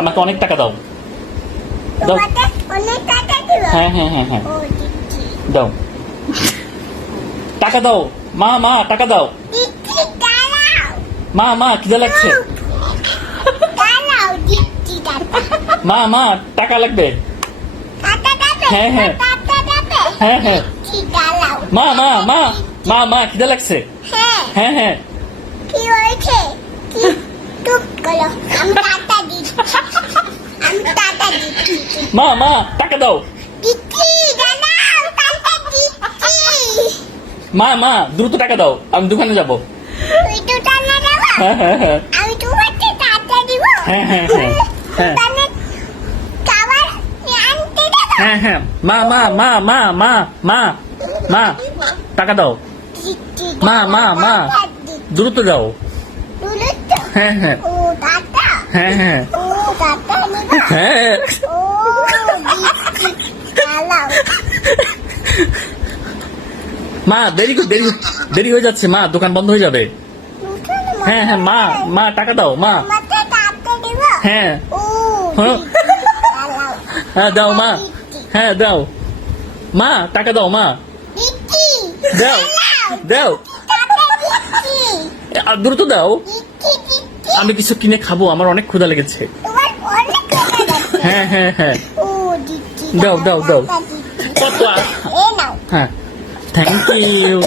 আমাকে অনেক টাকা দাও। দাও। তোমাকে অনেক টাকা দিব। হ্যাঁ হ্যাঁ হ্যাঁ হ্যাঁ ও দিচ্ছি। দাও। টাকা দাও। মা মা টাকা দাও। দিচ্ছি, দাঁড়াও। মা মা খিদে লাগছে। দাঁড়াও, দিচ্ছি টাকা। মা মা টাকা লাগবে। টাকা দেবে? হ্যাঁ, হ্যাঁ। টাকা দেবে? হ্যাঁ হ্যাঁ দিচ্ছি, দাঁড়াও। মা মা মা মা মা খিদে লাগছে। হ্যাঁ, হ্যাঁ হ্যাঁ কি হয়েছে? কি? চুপ করো, আমি টাকা দিচ্ছি। আমি টাকা দিচ্ছি। মা মা টাকা দাও। দিচ্ছি, দাঁড়াও, টাকা দিচ্ছি। মা মা দ্রুত টাকা দাও, আমি দোকানে যাব। তুই তো টাকা দেবো? হ্যাঁ হ্যাঁ হ্যাঁ আমি তোমাকে টাকা দিব। হ্যাঁ, হ্যাঁ, হ্যাঁ, হ্যাঁ। দোকানে খাবার আনতে দেবো? হ্যাঁ হ্যাঁ মা মা মা মা মা মা মা টাকা দাও। দিচ্ছি, মা, মা, মা। টাকা দিচ্ছি। দ্রুত দাও। তুলে তো? হ্যাঁ হ্যাঁ ও টাকা, হ্যাঁ হ্যাঁ ও টাকা নিব। হ্যাঁ ও দিচ্ছি, দাঁড়াও। মা দেরি দেরি হয়ে যাচ্ছে মা, দোকান বন্ধ হয়ে যাবে। হ্যাঁ হ্যাঁ মা মা টাকা দাও মা। তোমাকে টাকা দিব? হ্যাঁ ও হ্যাঁ। দিচ্ছি, দাঁড়াও। হ্যাঁ দাও মা। দিচ্ছি, হ্যাঁ দাও মা টাকা দাও মা। দিচ্ছি, দাও দাও টাকা দিচ্ছি, দ্রুত দাও। দিচ্ছি, দিচ্ছি। আমি কিছু কিনে খাবো, আমার অনেক ক্ষুধা লেগেছে। তোমার অনেক টাকা যাচ্ছে। হ্যাঁ হ্যাঁ হ্যাঁ ও দিচ্ছি, দাও, দাও, দাও। টাকা দিচ্ছি। কত এ নাও। হ্যাঁ থ্যাংক ইউ।